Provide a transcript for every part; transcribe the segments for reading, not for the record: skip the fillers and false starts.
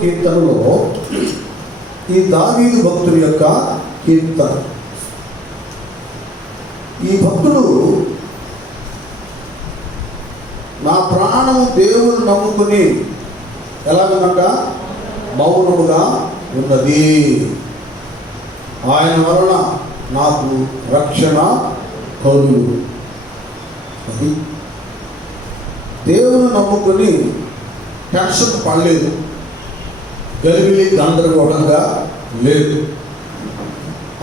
కీర్తనలో ఈ దావీదు భక్తుడి యొక్క కీర్తన. ఈ భక్తుడు నా ప్రాణము దేవుని నమ్ముకుని ఎలాగనట మౌనముగా ఉన్నది, ఆయన వలన నాకు రక్షణ కలుగు. అది దేవుని నమ్ముకుని టెన్షన్ పడలేదు, గలిబిలి గందరగోళంగా లేదు,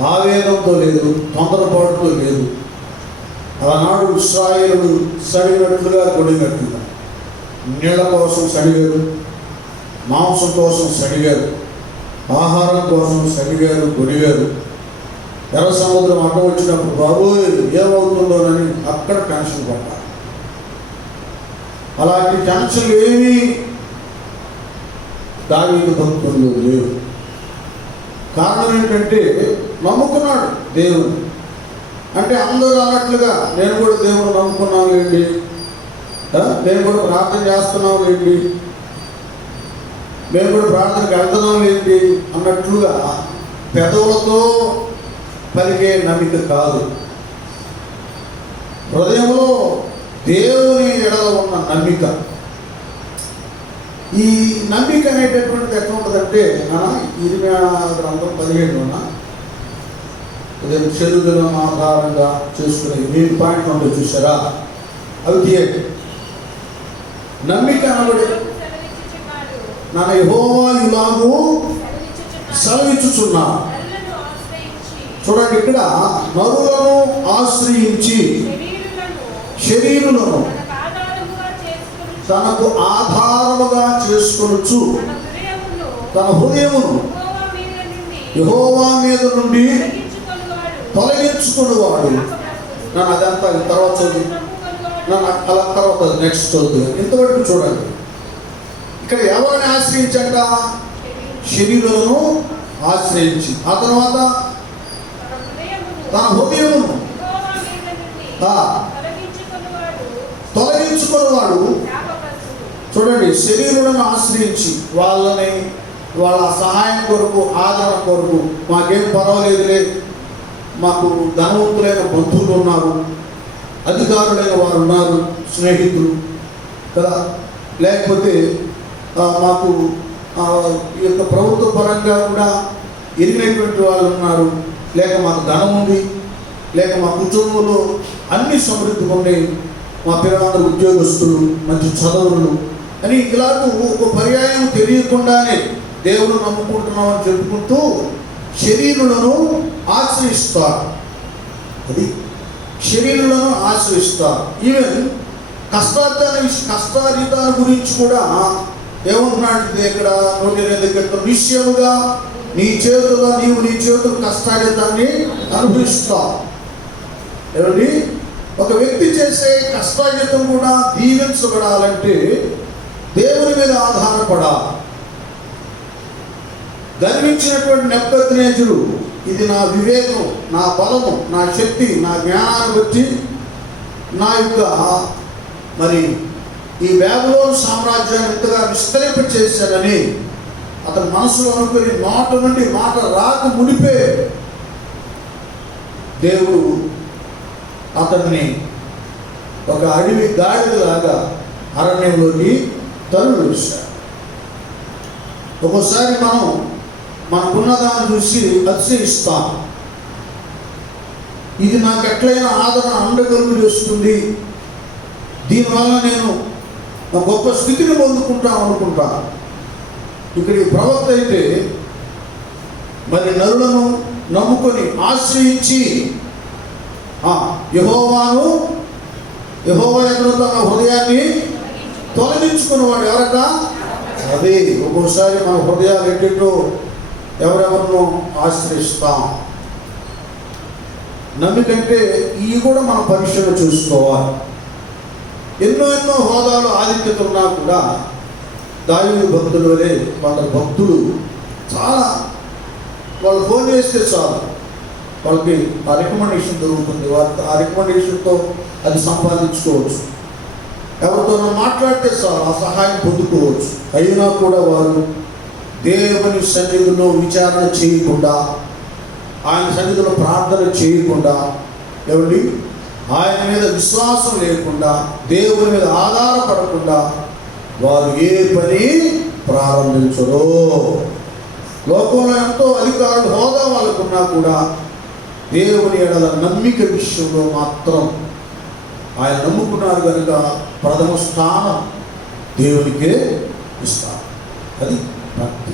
ఆవేదంతో లేదు, తొందరపాటుతో లేదు. ఆనాడు ఇశ్రాయేలుడు సడిగినట్లుగా గొడిగినట్లుగా నీళ్ల కోసం సడిగారు, మాంసం కోసం సడిగారు, ఆహారం కోసం సడిగారు, గొడిగారు. ఎర్ర సముద్రం అడ్డం వచ్చినప్పుడు బాబు ఏమవుతుందోనని అక్కడ టెన్షన్ పడ్డారు. అలాంటి టెన్షన్లు ఏమీ దావీదు భక్తుల్లో లేవు. కారణం ఏంటంటే నమ్ముకున్నాడు దేవుని. అంటే అందరూ అన్నట్లుగా నేను కూడా దేవుడు నమ్ముకున్నాను ఏంటి, నేను కూడా ప్రార్థన చేస్తున్నాను ఏంటి, నేను కూడా ప్రార్థనకు వెళ్తున్నాను ఏంటి అన్నట్లుగా పెదవులతో పలికే నమ్మిక కాదు, హృదయంలో దేవుని ఎడల ఉన్న నమ్మిక. ఈ నమ్మిక అనేటటువంటిది ఎట్లా ఉంటుందంటే 20:15 ఉదయం శరీరం ఆధారంగా చేసుకునే 3 పాయింట్లు ఉంటాయి చూసారా, అవి తీయండి. నమ్మిక అనబడి నా యెహోవా ఇలాగూ సెలవిచ్చుచున్నా. చూడండి, ఇక్కడ నరులను ఆశ్రయించి శరీరులను తనకు ఆధారముగా చేసుకొనుచు తన హృదయమును యెహోవా మీద నుండి తొలగించుకునేవాడు. నన్ను అదంతా తర్వాత చదువు, నన్ను అలా తర్వాత నెక్స్ట్ చదువు. ఇంతవరకు చూడండి, ఇక్కడ ఎవరిని ఆశ్రయించంట? శరీరులను ఆశ్రయించి, ఆ తర్వాత తన హృదయమును తొలగించుకునేవాడు. చూడండి, శరీరులను ఆశ్రయించి వాళ్ళ సహాయం కొరకు, ఆదరణ కొరకు, మాకేం పర్వాలేదులే, మాకు ధనవంతులైన బంధువులు ఉన్నారు, అధికారులైన వారు ఉన్నారు, స్నేహితులు కదా, లేకపోతే మాకు ఈ యొక్క ప్రభుత్వ పరంగా కూడా ఎరిగినటువంటి వాళ్ళు ఉన్నారు, లేక మాకు ధనం ఉంది, లేక మా కుటుంబంలో అన్ని సమృద్ధిగా ఉన్నాయి, మా పిల్లలందరూ ఉద్యోగస్తులు, మంచి చదువులు అని ఇలాగూ ఒక పర్యాయం తెలియకుండానే దేవుడు నమ్ముకుంటున్నామని చెప్పుకుంటూ శరీరులను ఆశ్రయిస్తారు. అది శరీరులను ఆశ్రయిస్తారు. ఈవెన్ కష్టార్జితాల గురించి కూడా ఏమంటున్నాడు ఇక్కడ 108 నిశ్చయముగా నీ చేతులు కష్టార్జితాన్ని అనుభవిస్తావు. ఏమండి, ఒక వ్యక్తి చేసే కష్టార్జితం కూడా దీవించబడాలంటే దేవుని మీద ఆధారపడాలి. గర్వించినటువంటి నెబుకద్నెజరు ఇది నా వివేకం, నా బలము, నా శక్తి, నా జ్ఞానాన్ని బట్టి నా యొక్క మరి ఈ బబులోను సామ్రాజ్యాన్ని ఎంతగా విస్తరింపచేశానని అతని మనసులో అనుకుని మాట నుండి మాట రాక మునిపే దేవుడు అతన్ని ఒక అడవి గాడిదలాగా అరణ్యంలోకి తరులు వేశాడు. ఒక్కోసారి మనకున్నదాన్ని చూసి అతిశయిస్తాం. ఇది నాకు ఎట్లయినా ఆదరణ అండగలుగు చేస్తుంది, దీనివల్ల నేను గొప్ప స్థితిని పొందుకుంటాను అనుకుంటా. ఇక్కడ ఈ ప్రవక్త అయితే మరి నరులను నమ్ముకొని ఆశ్రయించి యెహోవా ఎదురు తన హృదయాన్ని తొలగించుకునేవాడు. ఎవరట? అదే ఒక్కోసారి మన హృదయాలు ఎట్టిటో ఎవరెవరినో ఆశ్రయిస్తాం. నమ్మికంటే ఇవి కూడా మన పరీక్షలు చూసుకోవాలి. ఎన్నో హోదాలు ఆధిక్యత ఉన్నా కూడా దావీదు భక్తుల వలె కొందరు భక్తులు చాలా వాళ్ళు ఫోన్ చేస్తే చాలు వాళ్ళకి ఆ రికమెండేషన్ దొరుకుతుంది, ఆ రికమెండేషన్తో అది సంపాదించుకోవచ్చు. ఎవరితోనో మాట్లాడితే చాలు ఆ సహాయం పొందుకోవచ్చు. అయినా కూడా వారు దేవుని సన్నిధిలో విచారణ చేయకుండా, ఆయన సన్నిధిలో ప్రార్థన చేయకుండా, ఏమండి ఆయన మీద విశ్వాసం లేకుండా, దేవుని మీద ఆధారపడకుండా వారు ఏ పని ప్రారంభించరు. లోకంలో ఎంతో అధికారులు హోదా వాళ్ళకున్నా కూడా దేవుని ఎడల నమ్మిక విషయంలో మాత్రం ఆయన నమ్ముకున్నారు కనుక ప్రథమ స్థానం దేవునికే ఇస్తారు. అది భక్తి.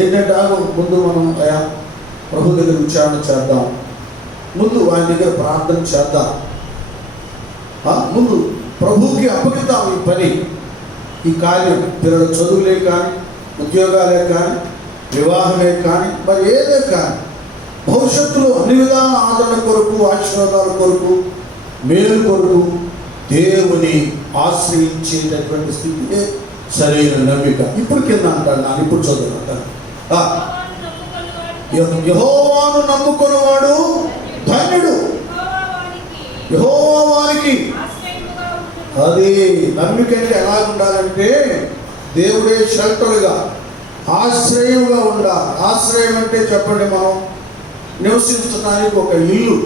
ఏంటంటే ముందు మనం ప్రభు దగ్గర విచారణ చేద్దాం, ముందు ఆయన దగ్గర ప్రార్థన చేద్దాం, ముందు ప్రభువుకి అప్పగిద్దాం ఈ పని, ఈ కార్యం. పిల్లల చదువులే కానీ, ఉద్యోగాలే కానీ, వివాహమే కానీ, మరి ఏదే కానీ, భవిష్యత్తులో అన్ని విధాల ఆదరణ కొరకు, ఆశీర్వాదాల కొరకు, మేలు కొరకు దేవుని ఆశ్రయించేటటువంటి స్థితియే సరైన నమ్మిక. ఇప్పుడు కింద అంటాడు, ನಾನು ఇప్పుడు చదువుతాను. యెహోవాను నమ్ముకున్నవాడు ధన్యుడు. యెహోవా వారికి అది నమ్మిక అంటే ఎలా ఉండాలంటే దేవుడే షెల్టర్గా, ఆశ్రయంగా ఉండాలి. ఆశ్రయం అంటే చెప్పండి, మనం నివసించడానికి ఒక ఇల్లు.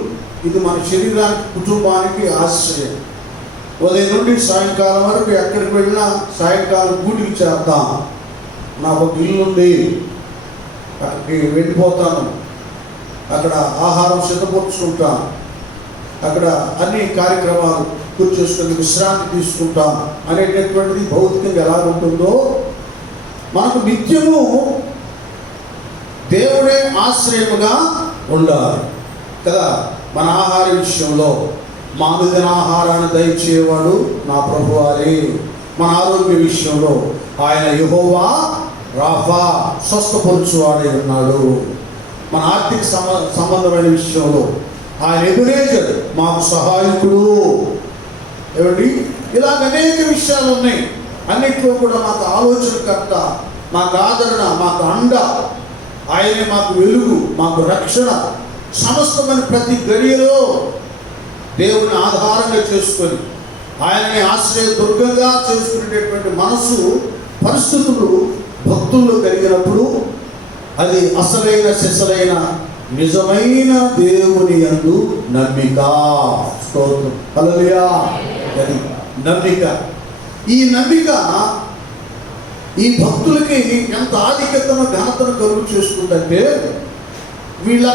ఇది మన శరీరానికి, కుటుంబానికి ఆశ్రయం. ఉదయం నుండి సాయంకాలం వరకు ఎక్కడికి వెళ్ళినా సాయంకాలం గూటికి చేద్దాం. నాకు ఒక ఇల్లు ఉంది, అక్కడికి వెళ్ళిపోతాను, అక్కడ ఆహారం సిద్ధపరుచుకుంటాను, అక్కడ అన్ని కార్యక్రమాలు కూర్చొని విశ్రాంతి తీసుకుంటాం అనేటటువంటిది భౌతికంగా ఎలా ఉంటుందో మనకు నిత్యము దేవుడే ఆశ్రయముగా ఉండాలి కదా. మన ఆహార విషయంలో మా అనుదిన ఆహారాన్ని దయచేవాడు నా ప్రభువారే. మన ఆరోగ్య విషయంలో ఆయన యెహోవా రాఫా, స్వస్థపరుచువాడే ఉన్నాడు. మన ఆర్థిక సంబంధమైన విషయంలో ఆయన ఎబెనేజర్, మాకు సహాయకుడు. ఏమండి, ఇలాగ అనేక విషయాలు ఉన్నాయి. అన్నిట్లో కూడా మాకు ఆలోచనకర్త, మాకు ఆదరణ, మాకు అండ, ఆయనే మాకు వెలుగు, మాకు రక్షణ. సమస్తమైన ప్రతి గడియలో దేవుని ఆధారంగా చేసుకొని ఆయనని ఆశ్రయ దుర్గంగా చేసుకునేటటువంటి మనసు, పరిస్థితులు భక్తుల్లో కలిగినప్పుడు అది అసలైన సిసలైన నిజమైన దేవుని యందు నమ్మిక. స్తోత్రం, హల్లెలూయా. అది నమ్మిక. ఈ నమ్మిక ఈ భక్తులకి ఎంత ఆధిక్యతను, ఘనతను కలుగు చేసుకుందంటే వీళ్ళ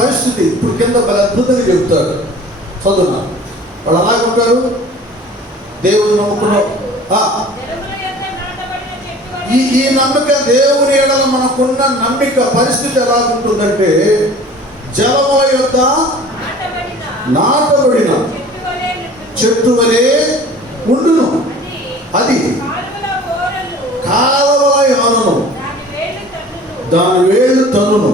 పరిస్థితి ఇప్పుడు కింద అద్భుతంగా చెబుతారు. చదువునా వాళ్ళు అలాగే ఉంటారు. దేవుడు నమ్ముకున్న ఈ నమ్మిక, దేవుని ఎడల మనకున్న నమ్మిక పరిస్థితి ఎలా ఉంటుందంటే జలముల యొద్ద నాటబడిన చెట్టు వలె ఉండును. అది కాలవల యోనను, దాని వేళ్ళు తన్నును,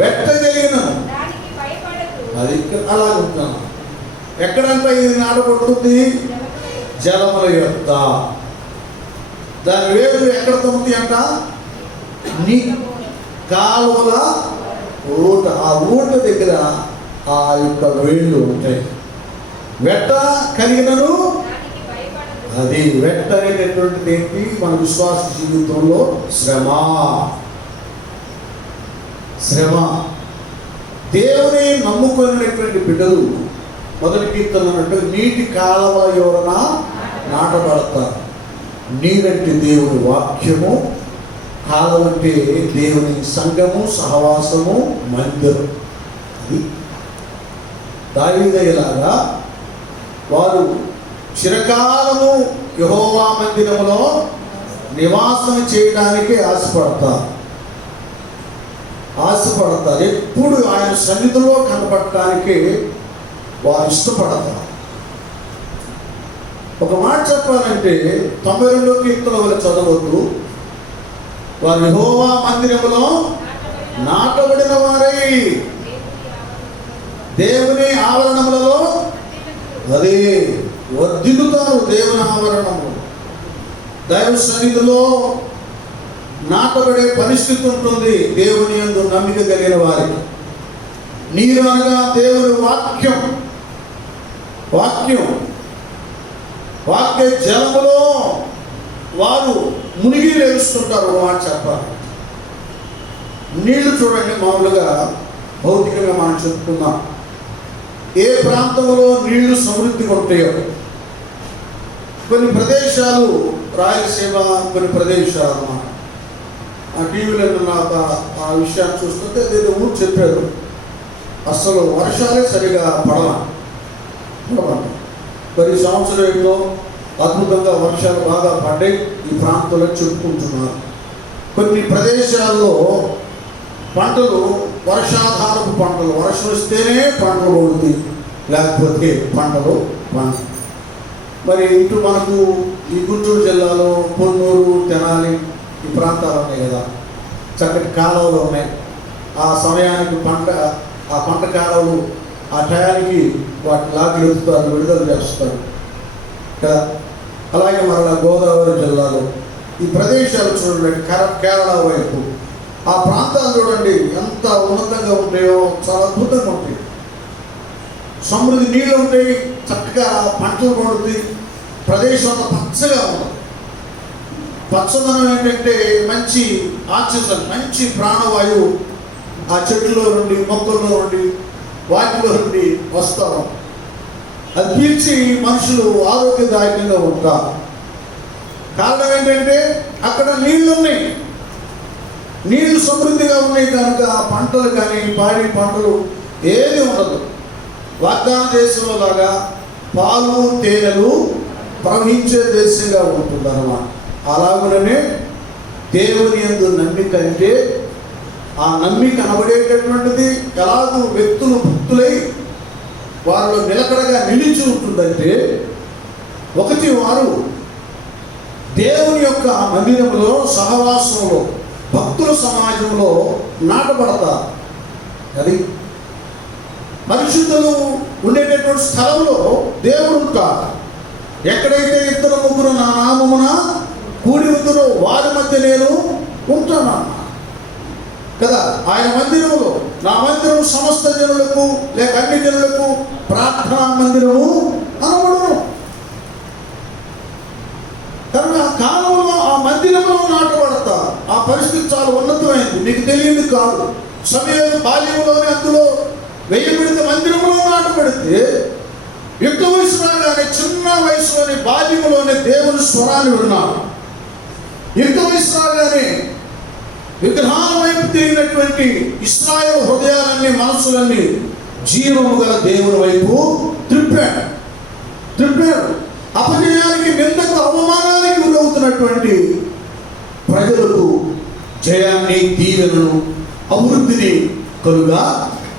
వెట్టగలిగిన. అది అలా ఉంటాను. ఎక్కడంతా ఇది నాటబడుతుంది? జలముల యొద్ద. దాని వేళ్ళు ఎక్కడ తమ్ముతాయి అంట? నీ కాలువల ఊట, ఆ ఊట దగ్గర ఆ యొక్క వేళ్ళు ఉంటాయి. వెట్ట కలిగినను, అది వెట్ట అనేటటువంటిది ఏంటి? మన విశ్వాస జీవితంలో శ్రమ. శ్రమ. దేవుని నమ్ముకునేటువంటి బిడ్డలు మొదటి కీర్తన అన్నట్టు నీటి కాలవల ఎవరన్నా నాటబడతారు. నీరంటే దేవుని వాక్యము, కాలం అంటే దేవుని సంఘము, సహవాసము, మందిరం. అది దావీదయ్యలాగా వారు చిరకాలము యెహోవా మందిరములో నివాసం చేయడానికి ఆశపడతారు. ఎప్పుడు ఆయన సన్నిధిలో కనపడటానికి వారు ఇష్టపడతారు. ఒక మాట చెప్పాలంటే 92వ కీర్తన వల్ల చదవద్దు. వారు యెహోవా మందిరములో నాటబడిన వారై దేవుని ఆవరణములలో అదే వర్ధిల్లుతారు. దేవుని ఆవరణము, దైవ సన్నిధిలో నాటబడే పరిస్థితి ఉంటుంది దేవుని యందు నమ్మిక కలిగిన వారికి. నీరు అనగా దేవుని వాక్యం. వాక్య జలములో వారు మునిగి లేస్తుంటారు. ఒక మాట చెప్పాలి, నీళ్లు చూడండి, మామూలుగా భౌతికంగా మనం చెప్పుకుందాం, ఏ ప్రాంతంలో నీళ్లు సమృద్ధిగా ఉంటాయో, కొన్ని ప్రదేశాలు రాయలసీమ, కొన్ని ప్రదేశాలు అన్నమాట. ఆ టీవీలో నాకు ఆ విషయాన్ని చూస్తుంటే ఏదో ఊరు చెప్పారు, అసలు వర్షాలే సరిగా పడమంట. మరి సంవత్సరం ఏదో అద్భుతంగా వర్షాలు బాగా పడ్డాయి ఈ ప్రాంతంలో చెప్పుకుంటున్నారు. కొన్ని ప్రదేశాల్లో పంటలు వర్షాధారపు పంటలు, వర్షం వస్తేనే పంటలు పండుతాయి, లేకపోతే పంటలు పండుతాయి. మరి ఇటు మనకు ఈ గుంటూరు జిల్లాలో పొన్నూరు, తెనాలి ఈ ప్రాంతాలు ఉన్నాయి కదా, చక్కటి కాలువలు ఉన్నాయి. ఆ సమయానికి ఆ పంట కాలువలు ఆ టయానికి వాటి లాగి వెళ్తారు, విడుదల చేస్తారు కదా. అలాగే మరలా గోదావరి జిల్లాలో ఈ ప్రదేశాలు చూడండి, కేరళ వైపు ఆ ప్రాంతాలు చూడండి ఎంత ఉన్నతంగా ఉంటాయో, చాలా అద్భుతంగా ఉంటాయి. సమృద్ధి నీళ్ళు ఉంటాయి, చక్కగా పంటలు పండుతాయి, ప్రదేశం అంతా పచ్చగా ఉంటుంది. పచ్చదనం ఏంటంటే మంచి ఆక్సిజన్, మంచి ప్రాణవాయువు ఆ చెట్టులో నుండి, మొక్కల్లో నుండి, వాటిలో నుండి వస్తారు. అది పీల్చి మనుషులు ఆరోగ్యదాయకంగా ఉంటారు. కారణం ఏంటంటే అక్కడ నీళ్లు ఉన్నాయి, నీళ్లు సమృద్ధిగా ఉన్నాయి కనుక పంటలు కానీ పాడి పంటలు ఏది ఉండదు. వాగ్దాన దేశంలో లాగా పాలు తేనెలు ప్రవహించే దేశంగా ఉంటుంది అన్నమాట. అలాగనే దేవుని యందు నమ్మిక అంటే ఆ నమ్మిక అనబడేటటువంటిది ఎలాగూ వ్యక్తులు భక్తులై వారిలో నిలకడగా నిలిచి ఉంటుందంటే, ఒకటి వారు దేవుని యొక్క మందిరంలో, సహవాసంలో, భక్తుల సమాజంలో నాటబడతారు. అది పరిశుద్ధులు ఉండేటటువంటి స్థలంలో దేవుడు ఉంటారు. ఎక్కడైతే ఇద్దరు ముగ్గురు నా నామమున కూడి ఉందరో వారి మధ్య నేను ఉంటానన్నా కదా. ఆయన మందిరంలో, నా మందిరం సమస్త జనులకు లేక అన్ని జనులకు ప్రార్థనా మందిరము అనబడును. కనుక ఆ కాలంలో ఆ మందిరంలో నాటబడతారు. ఆ పరిస్థితి చాలా ఉన్నతమైంది, మీకు తెలియదు కాదు. సమయం బాల్యంలోనే అందులో వేయబడితే మందిరంలో నాటబడితే యుక్త వయసు రాగానే, చిన్న వయసులోని బాల్యంలోనే దేవుని స్వరాన్ని విన్నాను. యుక్త వయసు రాగానే విగ్రహాల వైపు తిరిగినటువంటి ఇశ్రాయేలు హృదయాలన్నీ, మనసులన్నీ జీవము గల దేవుని వైపు త్రిప్పాడు. అపజయానికి, నిందకు, అవమానానికి గురవుతున్నటువంటి ప్రజలకు జయాన్ని, దీవెనను, అభివృద్ధిని కలుగా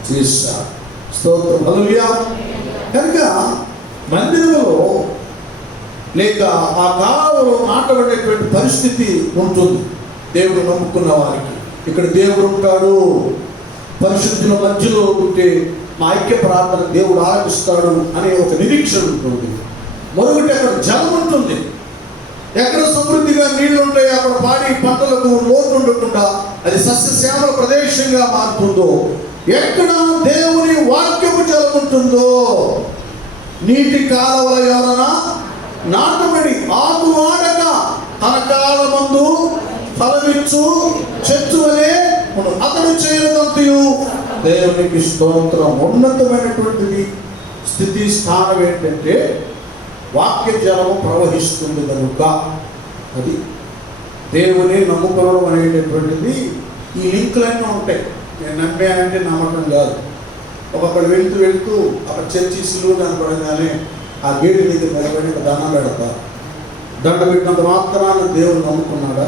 చేశారు. స్తోత్రం, హల్లెలూయా. కనుక మందిరంలో లేక ఆ కాలంలో నాటబడేటువంటి పరిస్థితి ఉంటుంది దేవుడు నమ్ముకున్న వారికి. ఇక్కడ దేవుడు ఉంటాడు, పరిశుద్ధుల మధ్యలో ఉంటే మా ఐక్య ప్రార్థన దేవుడు ఆలపిస్తాడు అనే ఒక నిరీక్షణ ఉంటుంది. మరొకటి అక్కడ జలం ఉంటుంది. ఎక్కడ సమృద్ధిగా నీళ్లు ఉంటాయో అక్కడ పాడి పంటలకు లోటు ఉండకుండా అది సస్యశ్యామల ప్రదేశంగా మారుతుందో, ఎక్కడ దేవుని వాక్యము జలం ఉంటుందో, నీటి కాలవల ఎవరన్నా నాటబడి ఆకు వాడక తన కాలమందు ఫలమిచ్చు చెట్టు వలె అతడు చేయదంతయు దేవునికి స్తోత్రం. ఉన్నతమైనటువంటిది స్థితి, స్థానం ఏంటంటే వాక్య జలము ప్రవహిస్తుంది కనుక. అది దేవుని నమ్ముకోవడం అనేటటువంటిది. ఈ లింకులన్నీ ఉంటాయి. నేను నమ్మానంటే నమ్మకం కాదు. ఒక్కొక్కడు వెళ్తూ అక్కడ చర్చి సిలువ కనపడగానే ఆ గేటు మీద నిలబడి దండం పెడతారు. దండ పెట్టినంత మాత్రాన దేవుడు నమ్ముకున్నాడా?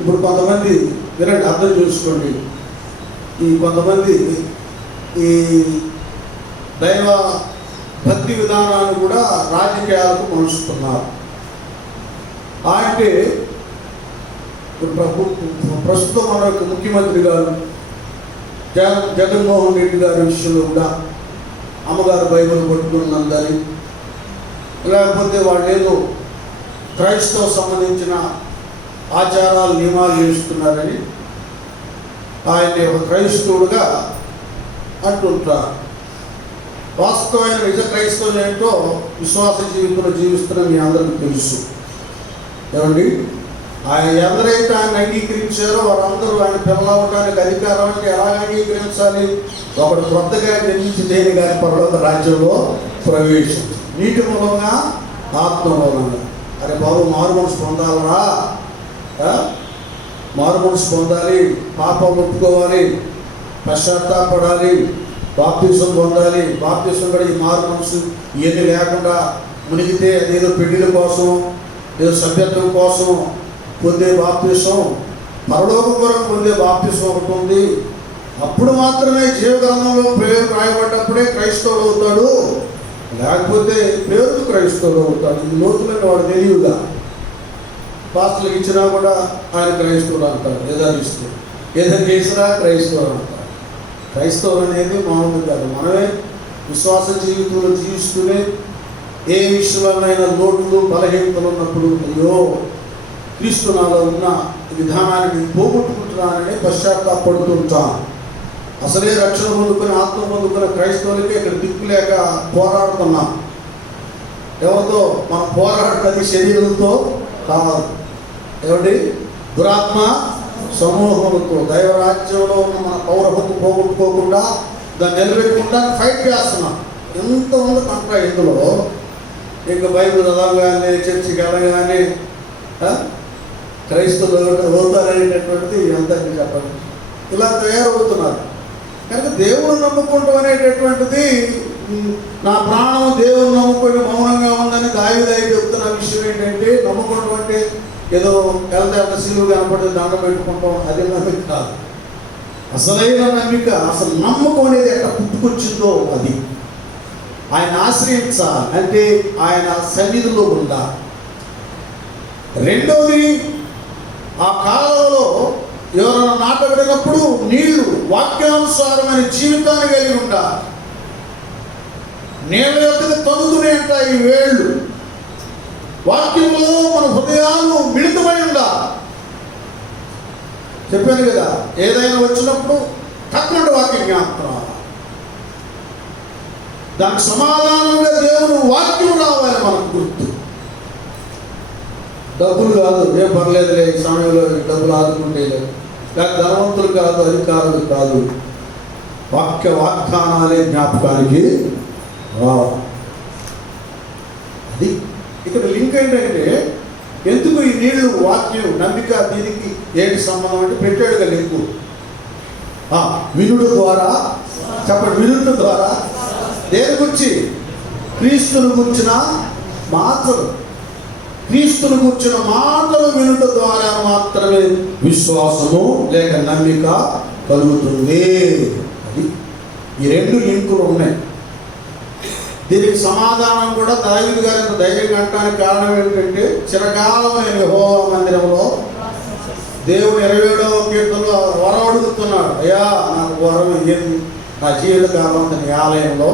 ఇప్పుడు కొంతమంది వినండి, అర్థం చూసుకోండి. ఈ కొంతమంది ఈ దైవ భక్తి విధానాన్ని కూడా రాజకీయాలకు మలుస్తున్నారు. అంటే ప్రస్తుతం మన యొక్క ముఖ్యమంత్రి గారు జగన్మోహన్ రెడ్డి గారి విషయంలో కూడా అమ్మగారు బైబిల్ పట్టుకున్నందని, లేకపోతే వాళ్ళు ఏదో క్రైస్తవ సంబంధించిన ఆచారాలు, నియమాలు చేస్తున్నారని ఆయన ఒక క్రైస్తవుడుగా అంటుంటారు. వాస్తవమైన నిజ క్రైస్తవులు ఏంటో విశ్వాస జీవితంలో జీవిస్తున్న మీ అందరికీ తెలుసు. ఏమండి, ఆయన ఎవరైతే ఆయన అంగీకరించారో వారందరూ ఆయన పిల్లవడానికి అధికారానికి ఎలాగ అంగీకరించాలి? ఒకడు కొత్తగా జన్మించి దేని గారి పరలోక రాజ్యంలో ప్రవేశం, నీటి మూలంగా ఆత్మ మూలంగా. అరే బాబు, మారు మనసు పొందాలరా, మారు మనసు పొందాలి, పాపం ఒప్పుకోవాలి, పశ్చాత్తాపడాలి, బాప్తిసం పొందాలి. బాప్తిసం కూడా ఈ మారు మనసు ఇవన్నీ లేకుండా మునిగితే అదేదో పెళ్లిళ్ళ కోసం, ఏదో సభ్యత్వం కోసం పొందే బాప్తిసం, పరలోకం కొరకు పొందే బాప్తిసం ఒకటి ఉంది. అప్పుడు మాత్రమే జీవగ్రంథంలో పేరు రాయబడ్డప్పుడే క్రైస్తవుడు అవుతాడు, లేకపోతే పేరుకు క్రైస్తవుడు అవుతాడు. ఈ లోతులను వాడు తెలియదుగా. పాస్టర్లకు ఇచ్చినా కూడా ఆయన క్రైస్తవుడు అంటారు, ఏదైనా చేసినా క్రైస్తవుడు అంటారు. క్రైస్తవులు అనేది మామూలు కాదు. మనమే విశ్వాస జీవితంలో జీవిస్తూనే ఏ విషయంలోనైనా లోట్లు బలహీనతలు ఉన్నప్పుడు, అయ్యో క్రీస్తు నాలో ఉన్న విధానాన్ని పోగొట్టుకుంటున్నానని పశ్చాత్తాపడుతుంటాం. అసలే రక్షణ పొందుకుని ఆత్మ పొందుకున్న క్రైస్తవులకి ఇక్కడ దిక్కు లేక పోరాడుతున్నాం. ఎవరితో మనం పోరాడుతుంది? శరీరంతో కాదు, ఏమండి, దురాత్మ సమూహములతో. దైవరాజ్యంలో ఉన్న మన పౌరహక్కు పోగొట్టుకోకుండా దాన్ని నిలబెట్టుకుంటా ఫైట్ చేస్తున్నాం. ఎంత ఉంది కంట ఇందులో. ఇంకా బైబిల్ చదవగానే, చర్చికి వెళ్ళగానే క్రైస్తవులు అవుతారనేటటువంటిది అందరికీ చెప్పండి. ఇలా తయారవుతున్నారు. కనుక దేవుడు నమ్ముకుంటాం అనేటటువంటిది, నా ప్రాణం దేవుడు నమ్ముకొని మౌనంగా ఉందని దావీదు చెప్తున్న విషయం ఏంటంటే, నమ్ముకుంటాం అంటే ఏదో వెళ్తే సిలువు కనపడి దండం పెట్టుకుంటాం, అది నమ్మిక కాదు. అసలైన నమ్మిక, అసలు నమ్మకం అనేది ఎక్కడ పుట్టుకొచ్చిందో అది. ఆయన ఆశ్రయించాలి అంటే ఆయన సన్నిధిలో ఉందా. రెండోది, ఆ కాలంలో ఎవరైనా నాటబడినప్పుడు నీళ్లు వాక్యానుసారమైన జీవితాన్ని కలిగి ఉండా. నీళ్ళ యొక్క తొలుతూనే ఉంటాయి ఈ వేళ్ళు. వాక్యంలో మన హృదయాలు మిళితమై ఉండా. చెప్పాను కదా, ఏదైనా వచ్చినప్పుడు తక్కువ వాక్యం జ్ఞాపకం, దానికి సమాధానంగా దేవుడు వాక్యం రావాలి మనకు గుర్తు. డబ్బులు కాదు, ఏం పర్లేదులే ఈ సమయంలో డబ్బులు ఆదుకుంటే, లేక ధనవంతులు కాదు, అధికారులు కాదు, వాగ్దానాలే జ్ఞాపకానికి అది. ఇక్కడ లింక్ ఏంటంటే, ఎందుకు ఈ నీళ్లు వాక్యం నమ్మిక దీనికి ఏంటి సంబంధం అంటే పెట్టాడుగా లింకు. వినుడు ద్వారా, చెప్పండి, వినుడు ద్వారా దేని గురించి? క్రీస్తును గుర్చిన మాటలు. క్రీస్తును గుర్చిన మాటలు వినుట ద్వారా మాత్రమే విశ్వాసము లేక నమ్మిక కలుగుతుంది. అది ఈ రెండు లింకులు ఉన్నాయి. దీనికి సమాధానం కూడా దావీదు గారికి ధైర్యం కట్టడానికి కారణం ఏంటంటే, చిరకాలం నేను యెహోవా మందిరంలో దేవుడు 27వ కీర్తనలో వరం అడుగుతున్నాడు. అయ్యా, నాకు వరం ఏంది? నా జీవిత కాలం నీ ఆలయంలో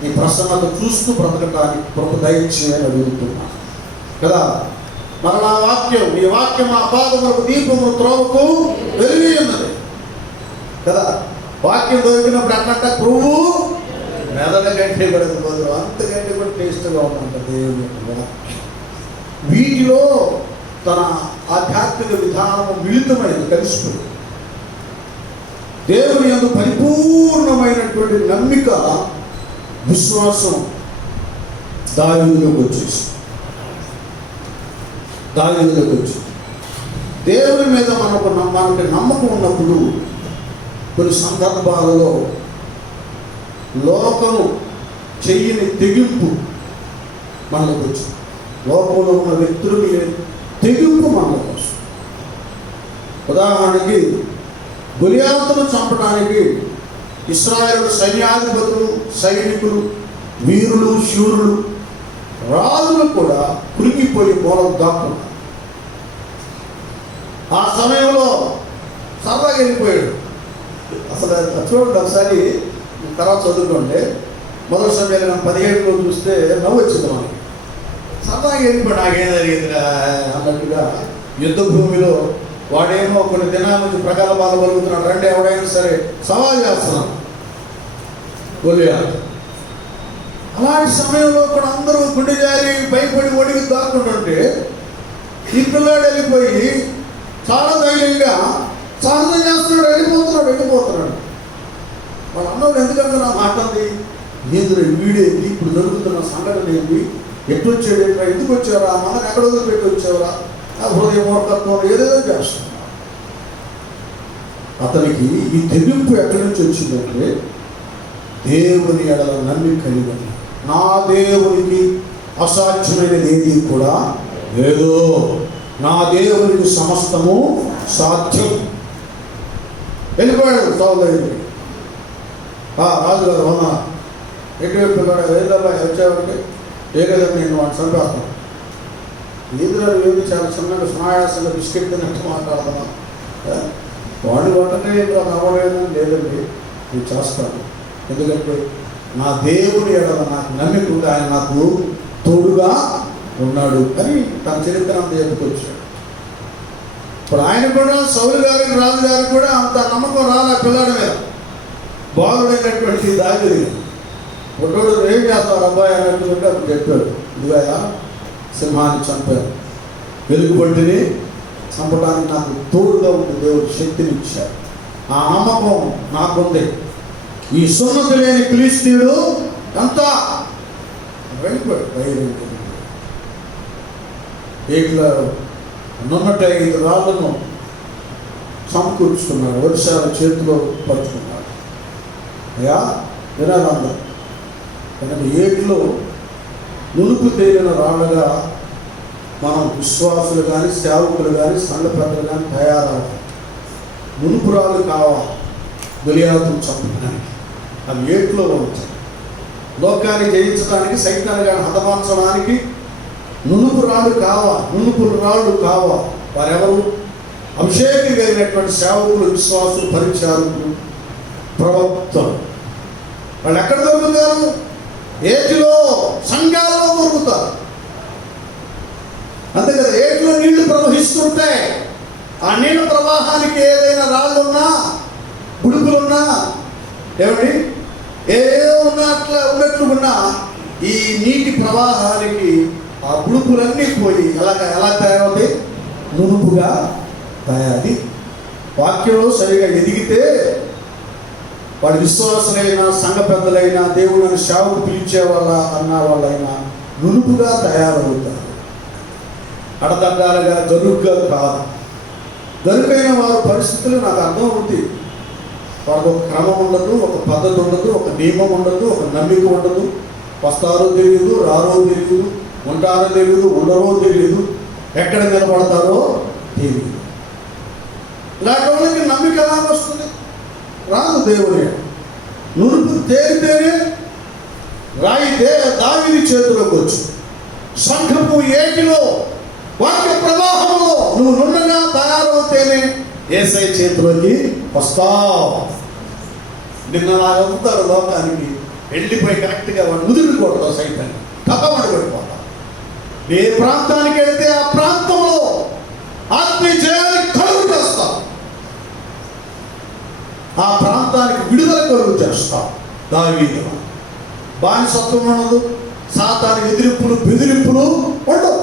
నీ ప్రసన్నత చూస్తూ బ్రతకటానికి కృప దయచేయని అడుగుతున్నాను కదా. మరి నా వాక్యం, నీ వాక్యం నా పాదములకు దీపము, త్రోవకు వెలిగి ఉన్నది కదా. వాక్యం దొరికినప్పుడు అట్లంట పువ్వు మెదడు కంటే కూడా బదులు అంతకంటే కూడా టేస్ట్గా ఉందంట దేవుని వాక్యం. వీటిలో తన ఆధ్యాత్మిక విధానము మిళితమైనది, కలిసిపోయింది. దేవుని యందు పరిపూర్ణమైనటువంటి నమ్మిక, విశ్వాసం దావీదులోకి వచ్చేసి దేవుని మీద మనకు నమ్మకం ఉన్నప్పుడు కొన్ని సందర్భాలలో లోకము చెయ్యని తెగింపు మనకు వచ్చింది. లోకంలో ఉన్న వ్యక్తులు తెగింపు మనకు వస్తుంది. ఉదాహరణకి, గొలియాతును చంపడానికి ఇశ్రాయేలు సైన్యాధిపతులు, సైనికులు, వీరులు, శూరులు, రాజులు కూడా కురికిపోయి మూలం దాక్కున్నారు. ఆ సమయంలో సరదాగా వెళ్ళిపోయాడు. అసలు చూడండి, ఒకసారి తర్వాత చదువుకోండి. మొదటి సమయంలో 17లో చూస్తే నవ్వు వచ్చింది మనకి. సరదాగా వెళ్ళిపోయాడు, నాకేం జరిగిందిరా అన్నట్టుగా. యుద్ధ భూమిలో వాడేమో కొన్ని దినాల నుంచి ప్రగల్భాలు పలుకుతున్నాడు. రండి ఎవడైనా సరే సవాల్ చేస్తున్నాడు గొలియాతు. అలాంటి సమయంలో కూడా అందరూ గుండె జారి భయపడి ఒడికి దాక్కుంటుంటే ఈ పిల్లాడు వెళ్ళిపోయి చాలా ధైర్యంగా సాధన చేస్తున్నాడు, వెళ్ళిపోతున్నాడు. వాళ్ళ అన్నోడు ఎందుకంటే నా మాటంది ఏంద్ర వీడేంది, ఇప్పుడు జరుగుతున్న సంఘటన ఏంటి, ఎట్టు వచ్చాడు, ఎందుకు వచ్చారా, మనకు ఎక్కడ వదిలిపెట్టి వచ్చావరా, హృదయ మూర్ఖత్వం ఏదేదో చేస్తున్నారు. అతనికి ఈ తెగింపు ఎక్కడి నుంచి వచ్చిందంటే దేవుని ఎడల నమ్మిక కలిగి, నా దేవునికి అసాధ్యమైనది ఏది కూడా లేదు, నా దేవునికి సమస్తము సాధ్యం. వెళ్ళిపోయాడు సోదరుడికి. రాజుగారు అవునా, ఎటువంటి పిల్లాడు ఏదబ్బా వచ్చావంటే ఏ కదా నేను వాడిని చంపేస్తాను. ఈదురాలు ఏమి చాలా చిన్నగా సునాయాసంగా బిస్కెట్ తిన్నట్టు మాట్లాడుతున్నా, వాడి వంటనే అవ్వలేదని లేదండి, నేను చేస్తాను. ఎందుకంటే నా దేవుని ఎడల నాకు నమ్మిక ఉంది, ఆయన నాకు తోడుగా ఉన్నాడు అని తన చరిత్ర అంత చెప్పుకొచ్చాడు. ఇప్పుడు ఆయన కూడా సౌలు గారికి రాజుగారికి కూడా అంత నమ్మకం రాలే పిల్లాడి మీద. బాలుడైనటువంటి దావీదు ఒకడు ఏం చేస్తారు అబ్బాయి అన్నట్టు అప్పుడు చెప్పాడు, ఇదిగా సింహాన్ని చంపారు, వెలుగుబంటిని చంపడానికి నాకు తోడుగా ఉంది, దేవుడు శక్తినిచ్చాడు. ఆ నమ్మకం నాకుంది. ఈ సున్నతి లేని ఫిలిష్తీయుడు ఎంత వెళ్ళిపోయాడు, ధైర్యం ఇట్లా నున్నట 5 రాళ్ళను సమకూర్చుకున్నాడు, వర్షాల చేతిలో పరుచుకున్నాడు. అయ్యా వినాలందరూ కనుక ఏట్లో నునుపు తేలిన రాళ్ళగా మనం విశ్వాసులు కానీ సేవకులు కానీ సంఘ పెద్దలు కానీ తయారవ్వాలి. నునుపు రాళ్ళు కావాలి గొలియాతును చంపడానికి, అవి ఏట్లో ఉంటాయి. లోకాన్ని జయించడానికి, సైతాన్ని కానీ హతమార్చడానికి నునుపు రాళ్ళు కావాలి. వారెవరు? అభిషేకం కలిగినటువంటి సేవకులు, విశ్వాసులు, పరిచారకులు, ప్రవక్తలు. వాళ్ళు ఎక్కడ దొరుకుతారు? ఏటిలో, సంఘాలలో దొరుకుతారు. అంతే కదా, ఏటిలో నీళ్లు ప్రవహిస్తుంటే ఆ నీళ్ళ ప్రవాహానికి ఏదైనా రాళ్ళున్నా, గుడుకులున్నా, ఏమండి ఏదో ఉన్నట్లున్నా ఈ నీటి ప్రవాహానికి ఆ గుడుకులన్నీ పోయి ఎలా తయారవుతాయి? నునుపుగా తయారీ. వాక్యంలో సరిగా ఎదిగితే వాడి విశ్వాసులైనా, సంఘ పెద్దలైనా, దేవుళ్ళని సేవకు పిలిచే అన్న వాళ్ళైనా నునుపుగా తయారవుతారు. అడతడ్డాలుగా, గరుగ్గా కాదు. గరుకైన వారి పరిస్థితులు నాకు అర్థం అవుతుంది. వాళ్ళకు ఒక క్రమం ఉండదు, ఒక పద్ధతి ఉండదు, ఒక నియమం ఉండదు, ఒక నమ్మిక ఉండదు. వస్తారో తెలియదు, రారో తెలియదు, ఉంటారో తెలియదు, ఉండరో తెలియదు, ఎక్కడ నిలబడతారో తెలియదు. ఇలాంటి వాళ్ళకి నమ్మిక ఎలా వస్తుంది? రాదు. దేవుడే నునుపు తేలితేనే రాయి దావీదు చేతిలోకి వచ్చు. సంఘపు ఏటిలో, వాక్య ప్రవాహంలో నువ్వు నుండగా తయారవుతేనే యేసయ్య చేతిలోకి వస్తావు. నిన్న నాగవుతారు లోకానికి వెళ్ళిపోయి కరెక్ట్గా వాడు ముదిరిపోతావు, సైతాన్ని తప్పమడి పడిపోతావు. ఏ ప్రాంతానికి వెళితే ఆ ప్రాంతంలో ఆత్మీయ జయాన్ని కలుగు చేస్తావు, ఆ ప్రాంతానికి విడుదల కలుగు చేస్తావు. దావీదు బానిసత్వం ఉండదు, సాతాను ఎదిరింపులు బెదిరింపులు ఉండవు.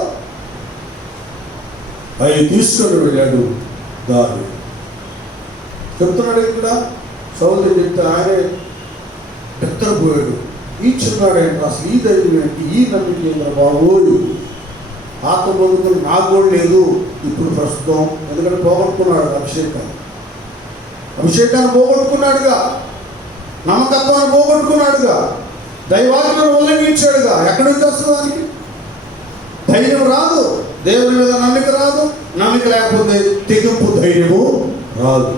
అవి తీసుకొని వెళ్ళాడు దావీదు. చెప్తున్నాడు ఇక్కడ సౌలు చెప్తే ఆయనే ఎత్తరపోయాడు. ఈ చిన్నాడేంటి, అసలు ఈ ధైర్యం ఏంటి, ఈ నమ్మిక ఏంటి బాబోయు, ఆత్మ పొందుకుని నాకు కూడా లేదు ఇప్పుడు ప్రస్తుతం. ఎందుకంటే పోగొట్టుకున్నాడు అభిషేకాన్ని పోగొట్టుకున్నాడుగా, నమ్మకత్వాన్ని పోగొట్టుకున్నాడుగా, దైవాజ్ఞను ఉల్లంఘించాడుగా. ఎక్కడి నుంచి వస్తుంది దానికి? ధైర్యం రాదు, దేవుని మీద నమ్మిక రాదు. నమ్మిక లేకపోతే తెగింపు, ధైర్యము రాదు.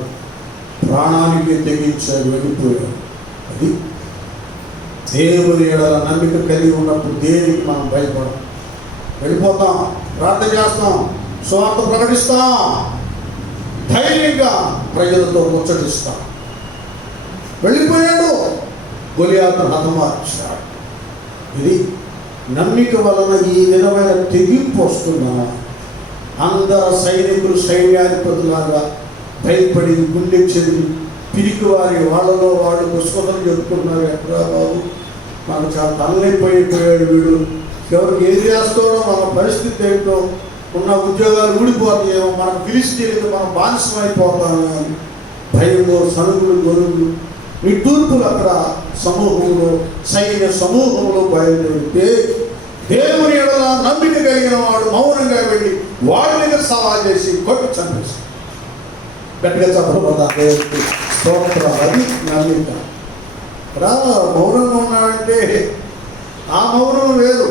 ప్రాణానికి తెగించాడు, వెళ్ళిపోయాడు. అది దేవుని ఎడల నమ్మిక కలిగి ఉన్నప్పుడు దేనికి మనం భయపడం. వెళ్ళిపోతాం, ప్రార్థన చేస్తాం, సువార్త ప్రకటిస్తాం, ధైర్యంగా ప్రజలతో ముచ్చటిస్తాం. వెళ్ళిపోయాడు, గొలియాతును హతమార్చాడు. ఇది నమ్మిక వలన ఈ విధమైన తెగింపు వస్తుందా? అందరు సైనికులు సైన్యాధిపతులాగా భయపడి, గుండె చెదిరి, పిరికి వారి వాళ్ళలో వాళ్ళు పుష్పతలు చెప్పుకున్నారు. ఎక్కడా బాబు, మనకు చాలా తలనైపోయిపోయాడు వీడు, ఎవరికి ఏది చేస్తాడో, మన పరిస్థితి ఏంటో ఉన్న ఉద్యోగాలు ఊడిపోతాయేమో, మనకు ఫిలిస్తీన్లకు మనం బానిసం అయిపోతాము అని భయము, సనుగులు, గొలుగులు, నిట్టూర్పులు అక్కడ సమూహంలో, సైన్య సమూహంలో బయలుదేరితే దేవుని ఎడల నమ్మిక కలిగిన వాడు మౌనంగా వెళ్ళి వాడి దగ్గర సవాల్ చేసి కొట్టి చంపేసి గట్టిగా చెప్పబోదా దేవుడికి స్తోత్రం. అది నమ్మిక. ఇక్కడ మౌనంగా ఉన్నాడంటే ఆ మౌనం వేరు.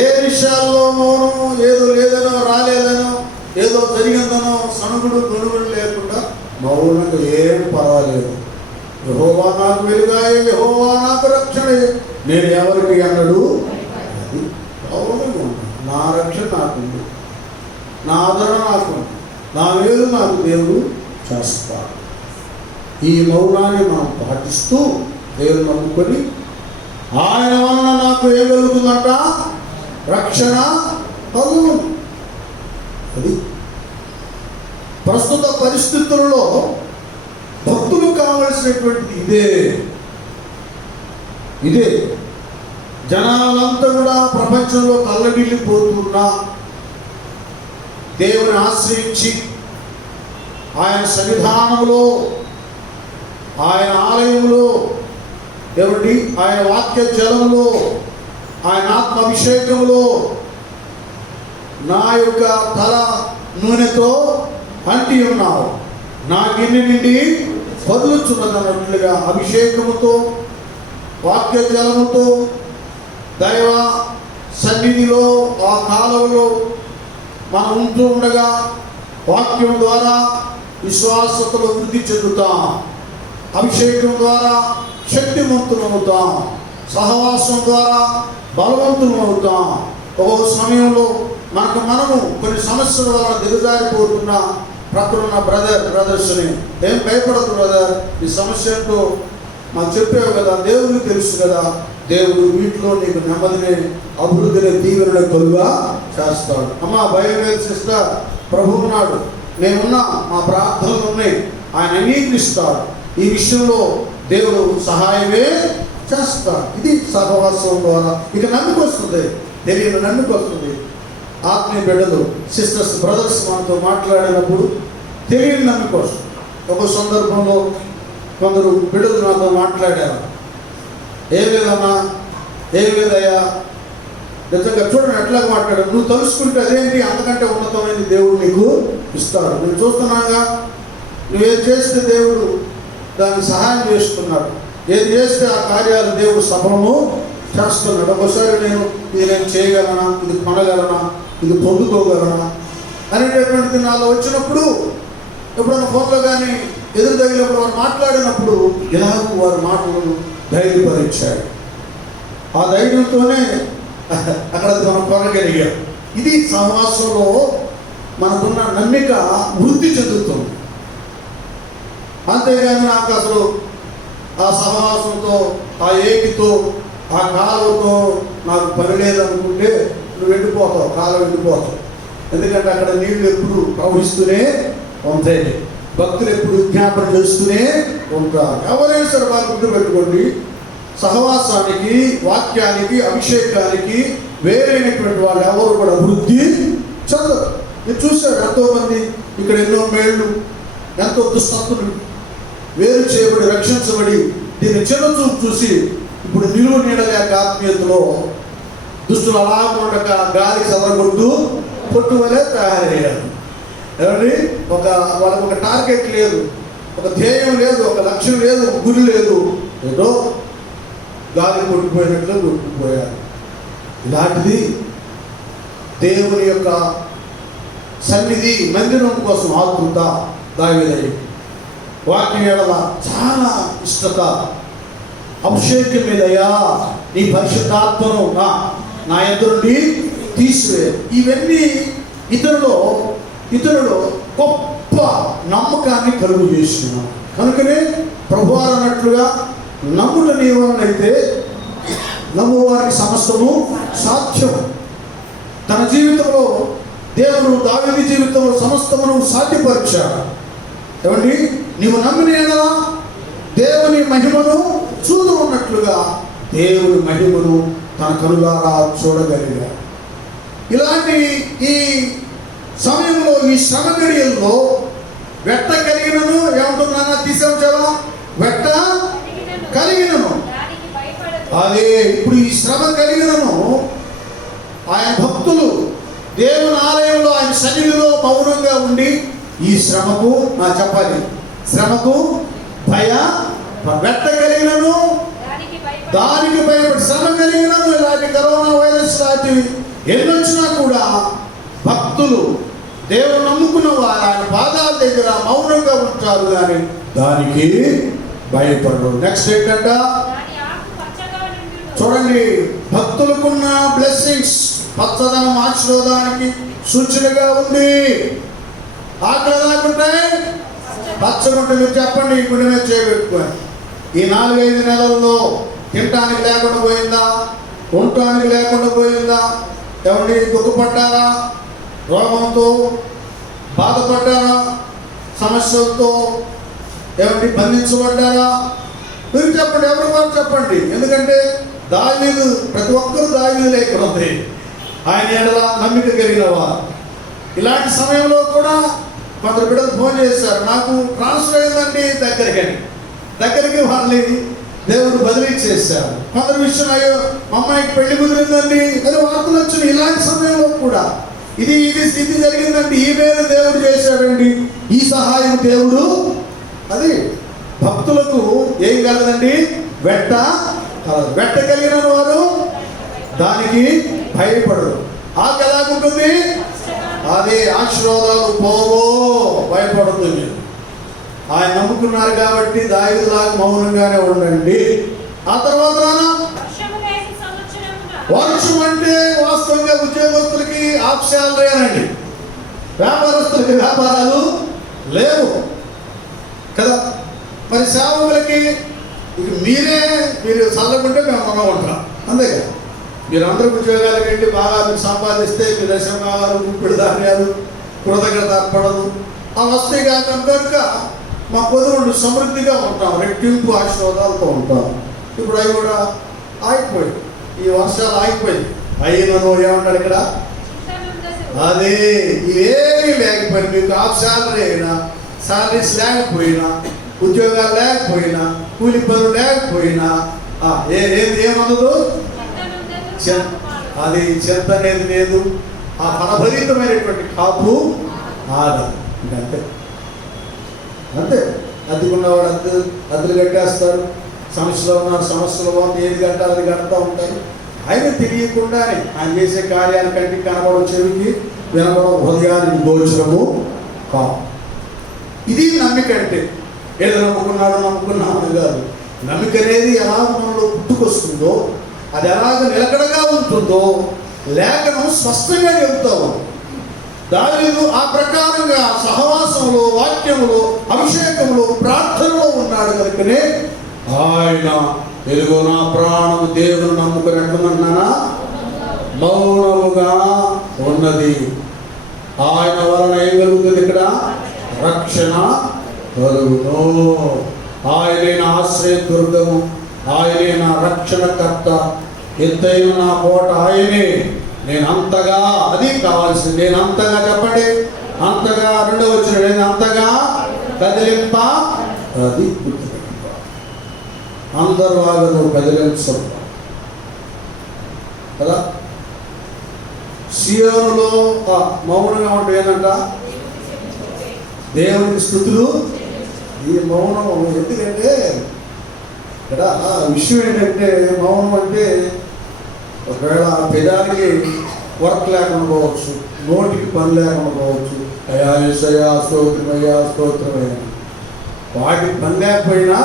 ఏ విషయాల్లో మౌనం, ఏదో లేదనో రాలేదనో ఏదో జరిగిందనో సణుగుడు గొనుగుడు లేకుండా మౌనంగా ఏం పర్వాలేదు. యెహోవా నాకు వెలుగాయే, యెహోవా నాకు రక్షణే, నేను ఎవరికి అన్నాడు. అది మౌనంగా ఉన్నాడు. నా రక్షణ నాకుంది, నా ఆదరణ నాకుంది, నా వేలు నాకు దేవుడు చేస్తాడు. ఈ మౌనాన్ని మనం పాటిస్తూ దేవుడు నమ్ముకొని ఆయన వలన నాకు ఏం కలుగుతుందంట, రక్షణ కలుగు. అది ప్రస్తుత పరిస్థితుల్లో భక్తులు కావలసినటువంటి ఇదే జనాలంతా కూడా ప్రపంచంలో తల్లడిల్లిపోతున్నా దేవుని ఆశ్రయించి ఆయన సన్నిధానంలో, ఆయన ఆలయంలో, ఏమండి ఆయన వాక్య జలంలో, ఆయన ఆత్మ అభిషేకంలో నా యొక్క తల నూనెతో అంటి ఉన్నావు, నా గిన్నె నుండి వదులుచున్నదన్నట్లుగా అభిషేకముతో, వాక్య జలముతో, దైవ సన్నిధిలో ఆ కాలంలో మనం ఉంటూ ఉండగా వాక్యం ద్వారా విశ్వాసతలో వృద్ధి చెందుతాం, అభిషేకం ద్వారా శక్తివంతులవుతాం, సహవాసం ద్వారా బలవంతులవుతాం. ఒక్కొక్క సమయంలో మనము కొన్ని సమస్యల వల్ల దిగజారిపోతున్న ప్రక్కనున్న బ్రదర్స్ని ఏం భయపడదు బ్రదర్, ఈ సమస్య ఏంటో మాకు చెప్పావు కదా, దేవుడికి తెలుసు కదా, దేవుడు వీటిలో నీకు నెమ్మదిని, అభివృద్ధిని, దీవెనని కలుగా చేస్తాడు. అమ్మా భయం లేదు సిస్టర్, ప్రభు ఉన్నాడు, మేమున్నా, మా ప్రార్థనలు ఉన్నాయి, ఆయన అంగీకరిస్తాడు. ఈ విషయంలో దేవుడు సహాయమే చేస్తాడు. ఇది సహవాసం ద్వారా ఇక నమ్మిక వస్తుంది, తెలియని నమ్మిక వస్తుంది. ఆత్మీయ బిడ్డలు, సిస్టర్స్, బ్రదర్స్ మనతో మాట్లాడినప్పుడు తెలియని నమ్మిక వస్తుంది. ఒక సందర్భంలో కొందరు బిడ్డలు నాతో మాట్లాడారు, ఏం లేదమ్మా, ఏం లేదయ్యా, నిజంగా చూడండి ఎట్లా మాట్లాడారు, నువ్వు తలుసుకుంటే అదేంటి అంతకంటే ఉన్నతమైన దేవుడు నీకు ఇస్తాడు. నేను చూస్తున్నాగా, నువ్వేం చేస్తే దేవుడు దానికి సహాయం చేస్తున్నాడు, ఏది చేస్తే ఆ కార్యాలు దేవుడు సఫలము చేస్తున్నాడు. ఒకసారి ఇది నేను చేయగలనా, ఇది కొనగలనా, ఇది పొందుకోగలనా అనేటటువంటిది నాలో వచ్చినప్పుడు, ఎప్పుడైనా ఫోన్లో కానీ ఎదురు తగినప్పుడు వారు మాట్లాడినప్పుడు ఎలాగో వారి మాటలను ధైర్యపరిచాడు. ఆ ధైర్యంతోనే అక్కడ మనం కొనగలిగాం. ఇది సహవాసంలో మనకున్న నమ్మిక వృద్ధి చెందుతుంది. అంతేగాని నాకు అసలు ఆ సహవాసంతో, ఆ ఏకితో, ఆ కాలంతో నాకు పని లేదనుకుంటే నువ్వు వెళ్ళిపోతావు, కాలం వెళ్ళిపోతావు. ఎందుకంటే అక్కడ నీళ్ళు ఎప్పుడు ప్రవహిస్తూనే ఉంటాయి, భక్తులు ఎప్పుడు విజ్ఞాపన చేస్తూనే ఉంటారు. ఎవరైనా సరే వాళ్ళు గుర్తుపెట్టుకోండి, సహవాసానికి, వాక్యానికి, అభిషేకానికి వేరైనటువంటి వాళ్ళు ఎవరు కూడా వృద్ధి చెందరు. మీరు చూశారు ఎంతోమంది ఇక్కడ ఎన్నో మేళ్ళు, ఎంతో దుస్తత్తులు వేరు చేయబడి రక్షించబడి దీన్ని చిన్నచూపు చూసి ఇప్పుడు నిలువ నీడలేక ఆత్మీయతలో దుస్తులు అలా ఉండక గాలి చదరగొట్టు పొట్టు వలె తయారయ్యారు. ఏమండి, వాళ్ళకు ఒక టార్గెట్ లేదు, ఒక ధ్యేయం లేదు, ఒక లక్ష్యం లేదు, ఒక గురి లేదు, ఏదో గాలి కొట్టుకుపోయినట్లు కొట్టుకుపోయారు. ఇలాంటిది దేవుని యొక్క సన్నిధి, మందిరం కోసం ఆతృత దావీదు. వాక్యం ఎడల చాలా ఇష్టత, అభిషేకం మీదయ్యా నీ పరిశుద్ధాత్మను నా ఎదురుండి తీసివే. ఇవన్నీ ఇతరులో గొప్ప నమ్మకాన్ని కలుగు చేస్తున్నాను. కనుకనే ప్రభువారు అన్నట్లుగా నమ్ముట నీ వలనైతే నమ్మువారికి సమస్తము సాధ్యం. తన జీవితంలో దేవుడు దావీదు జీవితంలో సమస్తమును సాధ్యపరిచాడు. ఏమండి, నీవు నమ్మిన ఎడల దేవుని మహిమను చూడు ఉన్నట్లుగా దేవుని మహిమను తన కనులారా చూడగలిగాడు. ఇలాంటి ఈ సమయంలో, ఈ శ్రమ గడియల్లో వెట్ట కలిగినను ఏమంటున్నా తీసాము చాలా, వెట్ట కలిగినను. అదే ఇప్పుడు ఈ శ్రమ కలిగినను ఆయన భక్తులు దేవుని ఆలయంలో ఆయన సన్నిధిలో మౌనంగా ఉండి ఈ శ్రమకు చెప్పాలి, శ్రమకు వెట్ట కలిగినను దానికి భయపడి, శ్రమ కలిగినను ఇలాంటి కరోనా వైరస్ లాంటివి ఎన్నొచ్చినా కూడా భక్తులు దేవుడు నమ్ముకున్న వారు ఆయన పాదాల దగ్గర మౌనంగా ఉంటారు కానీ దానికి భయపడరు. నెక్స్ట్ ఏంటంట చూడండి, భక్తులకున్న బ్లెస్సింగ్స్ పచ్చదనం ఆశీర్వాదానికి సూచనగా ఉంది. ఆకలి లేకుంటే పచ్చగుంటే మీరు చెప్పండి, గుడి మీద చేయబెట్టుకొని ఈ 4-5 నెలల్లో తినటానికి లేకుండా పోయిందా, ఉండటానికి లేకుండా పోయిందా? ఎవరి దుఃఖపడ్డారా, రోగంతో బాధపడ్డారా, సమస్యలతో ఎవరి బంధించబడ్డారా? మీరు చెప్పండి, ఎవరి వారు చెప్పండి. ఎందుకంటే దావీదు, ప్రతి ఒక్కరూ దావీదు లేఖ ఉంది, ఆయన ఎడల నమ్మిక కలిగిన వారు. ఇలాంటి సమయంలో కూడా కొందరు బిడ్డలు ఫోన్ చేశారు, నాకు ట్రాన్స్ఫర్ అయిందండి దగ్గరికి వాళ్ళని దేవుడు బదిలీ చేశారు. కొందరు విషయం, అయ్యో మా అమ్మాయికి పెళ్లి కుదిరిందండి అని వార్తలు వచ్చినాయి. ఇలాంటి సమయంలో కూడా ఇది స్థితి జరిగిందండి, ఈ మేలు దేవుడు చేశాడండి, ఈ సహాయం దేవుడు. అది భక్తులకు ఏం కలదండి, వెట్ట కలిగిన వారు దానికి భయపడరు. ఆకలి ఎలాగుంటుంది, అదే ఆశీర్వాదాలు పోవో, భయపడుతుంది. ఆయన నమ్ముకున్నారు కాబట్టి దావీదులాగా మౌనంగానే ఉండండి. ఆ తర్వాత వర్షం అంటే వాస్తవంగా ఉద్యోగస్తులకి ఆప్షాలేనండి, వ్యాపారస్తులకి వ్యాపారాలు లేవు కదా. మరి సేవకులకి మీరు చల్లకుంటే మేము మనం ఉంటాం, అంతే కదా. మీరు అందరూ ఉద్యోగాలకి వెళ్ళి బాగా మీరు సంపాదిస్తే మీ దశమాలు, గుప్పిడి ధాన్యాలు, కృతజ్ఞత అర్పడదు ఆ వస్తాయి కనుక మా పొదువులు సమృద్ధిగా ఉంటాం, రెట్టింపు ఆశీర్వాదాలతో ఉంటాం. ఇప్పుడు అవి కూడా ఆగిపోయింది, ఈ వర్షాలు ఆగిపోయింది. అయినను ఏమంటాడు ఇక్కడ, అదే ఇవేమీ లేకపోయినా, మీకు ఆఫ్ శాలరీ అయినా, శాలరీస్ లేకపోయినా, ఉద్యోగాలు లేకపోయినా, కూలి పనులు లేకపోయినా ఏమన్నదు, అది చెత్త అనేది లేదు. ఆ ఫలభరితమైనటువంటి కాపు ఆదం ఇంకంతే. అంతే, అద్దెకున్నవాడు అద్దెలు కట్టేస్తారు, సమస్యలో ఉన్నారు, సమస్యలు బాగుంది, ఏది కట్టాలి అది కడతా ఉంటారు. ఆయన తెలియకుండానే ఆయన చేసే కార్యాల కంటే కనబడం, చెవికి వినబడం, హృదయానికి గోచరము కావు. ఇది నమ్మిక అంటే. ఏదో నమ్ముకున్నామని కాదు. నమ్మిక అనేది ఎలా మనలో పుట్టుకొస్తుందో, అది ఎలాగ నిలకడగా ఉంటుందో లేఖనం స్పష్టంగా చెబుతాము. దావీదు ఆ ప్రకారంగా సహవాసంలో, వాక్యంలో, అభిషేకంలో, ప్రార్థనలో ఉన్నాడు కనుకనే ఆయన ఎదుగో నా ప్రాణము దేవుడు నమ్ముకుని ఎట్లమన్నానా మౌనముగా ఉన్నది. ఆయన వలన ఏం కలుగుతుంది, ఇక్కడ రక్షణ కలుగును. ఆయనే నా ఆశ్రయదుర్గము, ఆయనే నా రక్షణకర్త, ఎత్తైన నా కోట ఆయనే. నేను అంతగా, అది కావాల్సింది, నేను అంతగా చెప్పండి, అంతగా రెండవ వచ్చిన, నేను అంతగా కదిలింప, అది అందరు వాళ్ళు కదిలించం కదా. సియోనులో మౌనంగా ఉంటే ఏంటంట, దేవునికి స్థుతులు. ఈ మౌనం ఎందుకంటే ఇక్కడ విషయం ఏంటంటే, మౌనం అంటే ఒకవేళ పెదానికి వర్క్ లేకుండా పోవచ్చు, నోటికి పని లేకుండా పోవచ్చు, అయ్యా ఏసయ్యా స్తోత్రం, అయ్యా స్తోత్రమే. వాటికి పని లేకపోయినా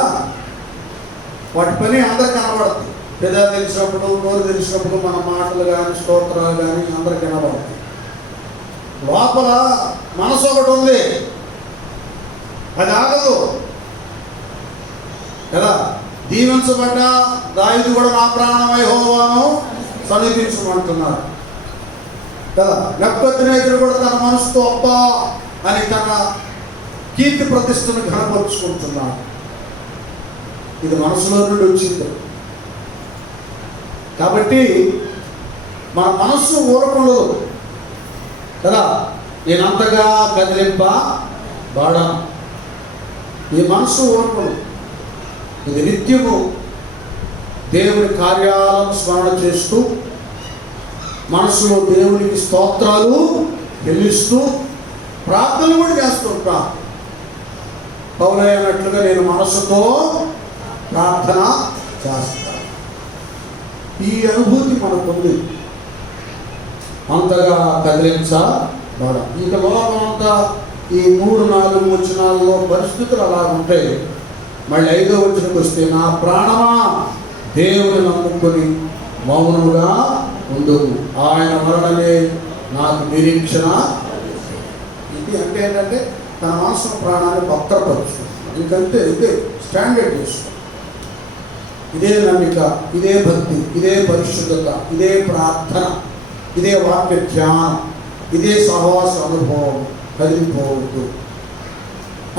వాటి పని అందరికి కనబడుతుంది. పెదాలు తెలిసినప్పుడు, నోరు తెలిసినప్పుడు మన మాటలు కానీ, స్తోత్రాలు కానీ అందరికి కనబడుతుంది. లోపల మనసు ఒకటి ఉంది, అది ఆగదు కదా. దీవించబడ్డ దావీదు కూడా నా ప్రాణం యెహోవాను సమీపించమంటున్నారు కదా. నెబుకద్నెజరు కూడా తన మనసుతో అబ్బా అని తన కీర్తి ప్రతిష్టను ఘనపరుచుకుంటున్నాడు. ఇది మనసులో నుండి వచ్చింది కాబట్టి మన మనస్సు ఊరకుండదు. కదా, నేను అంతగా కదిలింపబడను. ఈ మనసు ఓర్పును, ఇది నిత్యము దేవుని కార్యాలను స్మరణ చేస్తూ మనసులో దేవునికి స్తోత్రాలు చెల్లిస్తూ ప్రార్థనలు కూడా చేస్తుంటా. పౌలయ్య అన్నట్లుగా నేను మనసుతో ప్రార్థన చేస్తాను. ఈ అనుభూతి మనకుంది. అంతగా కదిలించబడ. ఇక లోకం అంతా ఈ 3-4 వచనాల్లో పరిస్థితులు అలా ఉంటాయి. మళ్ళీ 5వ వచనంకి వస్తే, నా ప్రాణమా దేవుని నమ్ముకొని మౌనముగా ఉండు, ఆయన మరణమే నాకు నిరీక్షణ. ఇది అంటే ఏంటంటే తన మనసును ప్రాణాన్ని భద్రపరుచుకుంటున్నాడు. ఎందుకంటే ఇదే స్టాండర్డ్ చేసుకో, ఇదే నమ్మిక, ఇదే భక్తి, ఇదే పరిశుద్ధత, ఇదే ప్రార్థన, ఇదే వాక్య ధ్యానం, ఇదే సహవాస అనుభవం కదిలిపోవద్దు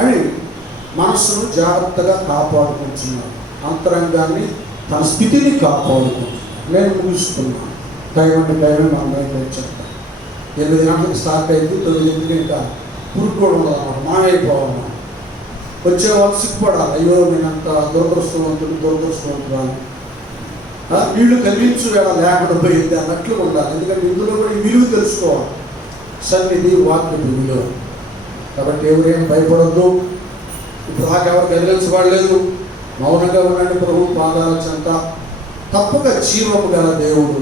అని మనస్సును జాగ్రత్తగా కాపాడుకుంటున్నాడు. అంతరంగాన్ని, తన స్థితిని కాపాడుకుంటున్నాడు. నేను ముగిస్తున్నాను. టైం అంటే టైం మా మైండ్లో చెప్తాను. 8 గంటలకు స్టార్ట్ అయింది, 9 ఇంకా పురుక్కోవడం ఉండదన్నమాట, మానైపోవడం. వచ్చే వాళ్ళు సిగ్గుపడాలి, అయ్యో నేను అంత దురదృష్టవంతురాలు, వీళ్ళు కలిగించు వేళ లేకుండా పోయింది అన్నట్లు ఉండాలి. ఎందుకంటే ఇందులో కూడా ఈ విలువ తెలుసుకోవాలి, సన్నిధి వాక్య విలువ. కాబట్టి ఎవరైనా భయపడద్దు. ఇప్పుడు ఎవరు కదిలించబడలేదు, మౌనంగా ఉండండి. ప్రభు పాదాల చెంత తప్పక జీవము గల దేవుడు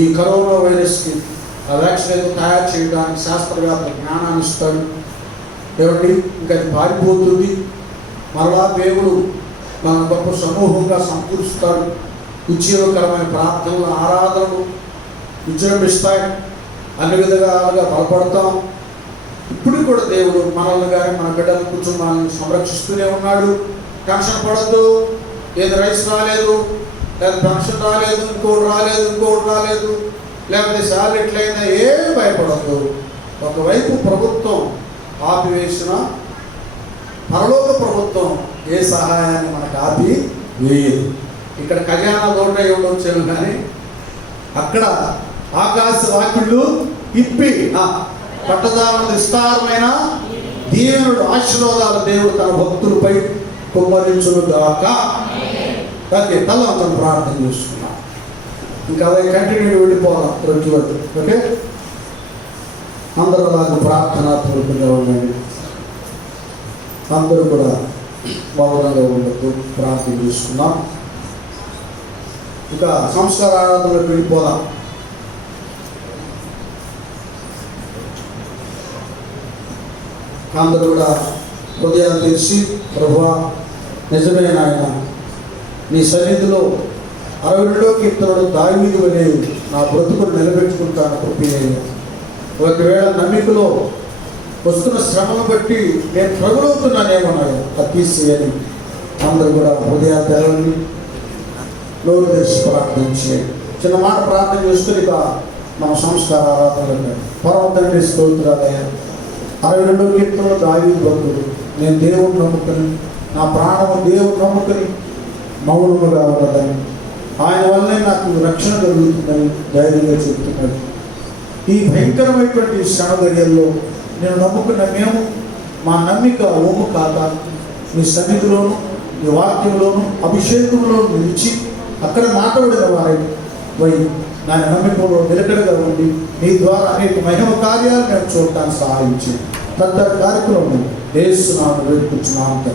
ఈ కరోనా వైరస్కి ఆ వ్యాక్సిన్ అయితే తయారు చేయడానికి శాస్త్రవేత్త జ్ఞానాన్ని ఇస్తాడు. ఏమండి, ఇంకా అది పారిపోతుంది. మరలా దేవుడు మన గొప్ప సమూహంగా సమకూరుస్తాడు. ఉద్యోగకరమైన ప్రార్థనలు, ఆరాధనలు విజృంభిస్తాయి. అన్ని విధాలుగా బలపడతాం. ఇప్పుడు కూడా దేవుడు మనల్ని కానీ మన బిడ్డల కుటుంబాలను సంరక్షిస్తూనే ఉన్నాడు. టెన్షన్ పడద్దు. ఏది రైస్ రాలేదు, లేదా పెన్షన్ రాలేదు, ఇంకోటి రాలేదు, లేకపోతే శాలరీ ఎట్లయినా ఏం భయపడద్దు. ఒకవైపు ప్రభుత్వం ఆపివేసిన పరలోక ప్రభుత్వం ఏ సహాయాన్ని మనకు ఆపి వేయదు. ఇక్కడ కళ్యాణ తోట ఇవ్వడం కానీ అక్కడ ఆకాశ వాక్యుళ్ళు ఇప్పి పట్టదారుల విస్తారమైన దీవెనుడు ఆశీర్వాదాల దేవుడు తన భక్తులపై కుమ్మరించును గాక. ఓకే, తల్లంతను ప్రార్థన చేస్తున్నాం. ఇంకా అదే కంటిన్యూ వెళ్ళిపోవాలి రోజు వరకు. ఓకే, అందరూ నాకు ప్రార్థనాపూర్వకంగా ఉండండి. అందరూ కూడా మౌనంగా ఉండద్దు, ప్రార్థన చేసుకున్నాం. ఇక సంస్కార ఆరాధనలోకి వెళ్ళిపోదాం. అందరూ కూడా హృదయాలు తెరిచి, ప్రభువా నిజమే నాయన, నీ సన్నిధిలో 62వ కీర్తనలో దావీదు వలె నా బ్రతుకును నిలబెట్టుకుంటాను కృపయ్య. ఒకవేళ నమ్మికలో వస్తున్న శ్రమను బట్టి నేను ప్రబలవుతున్నానేమన్నాడు, తీసేయని. అందరూ కూడా హృదయాలు తెరవండి, నోరు తెరిచి ప్రార్థన చేయండి. చిన్న మాట ప్రార్థన చేసుకుని ఇక మన సంస్కార ఆరాధనలు. పరమ తండ్రి స్తోత్రాలయ్యా, 62వ కీర్తనలో దావీదు భక్తుడు, నేను దేవుని నమ్ముకుని, నా ప్రాణము దేవుని నమ్ముకుని మౌనముగా ఉన్నదని, ఆయన వల్లనే నాకు రక్షణ కలుగుతుందని ధైర్యంగా చెబుతున్నాడు. ఈ భయంకరమైనటువంటి శ్రమ గడియల్లో నేను నమ్ముకున్న మేము, మా నమ్మిక ఓము కాక నీ సన్నిధిలోను, నీ వాక్యంలోను, అభిషేకంలోను నిలిచి అక్కడ మాట్లాడిన వారై నా నమ్మికలో నిలకడగా ఉండి నీ ద్వారా అనేక మహిమ కార్యాలు నేను చూడటానికి సహాయించి తదితర కార్యక్రమం వేస్తున్నాను, వేడుకుంటున్నాను.